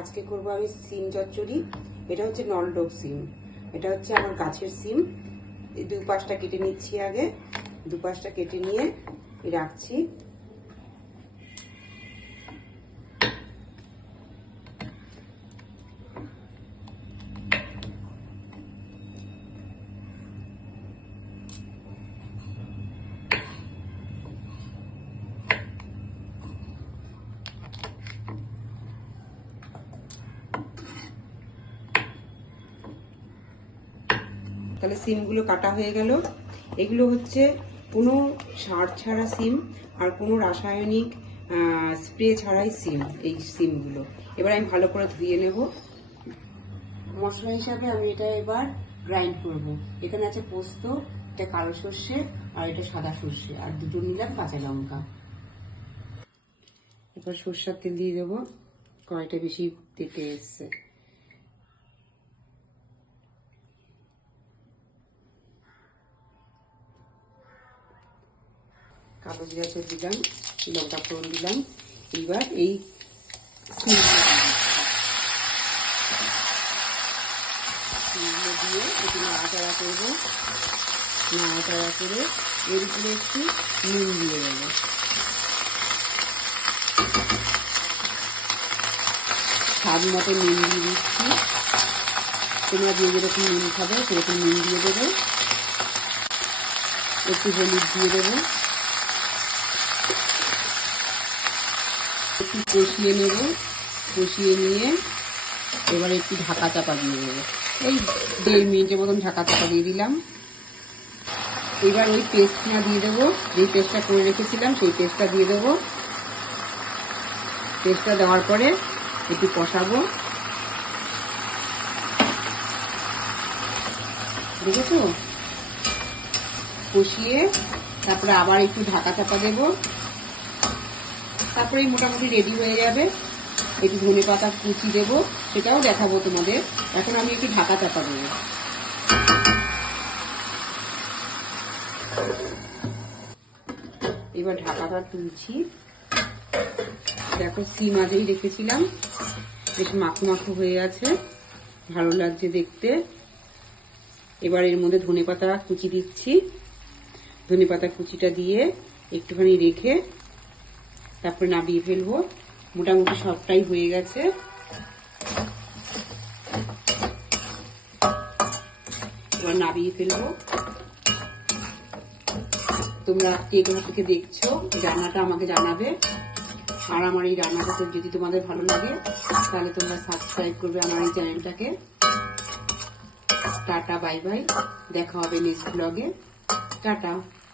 আজকে করব আমি সিম চচ্চড়ি। এটা হচ্ছে নলডোক সিম, এটা হচ্ছে আমার গাছের সিম। এই দুই পাশটা কেটে নিচ্ছি, আগে দু পাশটা কেটে নিয়ে রাখছি। তাহলে সিমগুলো কাটা হয়ে গেল। এগুলো হচ্ছে কোনো সার ছাড়া সিম আর কোনো রাসায়নিক স্প্রে ছাড়াই সিম, এই সিমগুলো। এবার আমি ভালো করে ধুয়ে নেব। মশলা হিসাবে আমি এটা এবার গ্রাইন্ড করব। এখানে আছে পোস্ত, এটা কালো সর্ষে আর এটা সাদা সর্ষে, আর দুটো নিলাম কাঁচা লঙ্কা। এবার সর্ষের তেল দিয়ে দেবো, কড়াইটা বেশি তেতে এসছে। কালো জিরা তেল দিলাম, লঙ্কা ফোড়ন দিলাম। এবার এই সিমগুলো দিয়ে একটু নাড়াচাড়া করবো। নাড়াচাড়া করে এর উপরে একটু নুন দিয়ে দেবো। স্বাদ মতো নুন দিয়ে দিচ্ছি। তোমরা যে যেরকম নুন খাবে সেরকম নুন দিয়ে দেবো। একটু হলুদ দিয়ে দেবো। একটু কষিয়ে নেব। কষিয়ে নিয়ে এবার একটু ঢাকা চাপা দিয়ে দেবো। এই 1.5 মিনিটের মতন ঢাকা চাপা দিয়ে দিলাম। এবার ওই পেস্টটা দিয়ে দেবো, যেই পেস্টটা করে রেখেছিলাম সেই পেস্টটা দিয়ে দেবো। পেস্টটা দেওয়ার পরে একটু কষাবো। দেখেছো? কষিয়ে তারপরে আবার একটু ঢাকা চাপা দেবো। তারপরে মোটামুটি রেডি হয়ে যাবে। একটু ধনে পাতা কুচি দেবো, সেটাও দেখাবো তোমাদের। এখন আমি একটু ঢাকা চাপা দেবো। এবার ঢাকাটা তুলছি। দেখো, সিম আগেই রেখেছিলাম, বেশ মাখো মাখো হয়ে আছে, ভালো লাগছে দেখতে। এবার এর মধ্যে ধনে পাতা কুচি দিচ্ছি। ধনে পাতা কুচিটা দিয়ে একটুখানি রেখে তারপরে নামিয়ে ফেলবো। মোটামুটি সবটাই হয়ে গেছে। এবার নামিয়ে ফেলবো। তোমরা কে কোথা থেকে দেখছো রান্নাটা আমাকে জানাবে। আর আমার এই রান্নাটা যদি তোমাদের ভালো লাগে তাহলে তোমরা সাবস্ক্রাইব করবে আমার এই চ্যানেলটাকে। টাটা, বাই বাই, দেখা হবে নেক্সট ব্লগে। টাটা।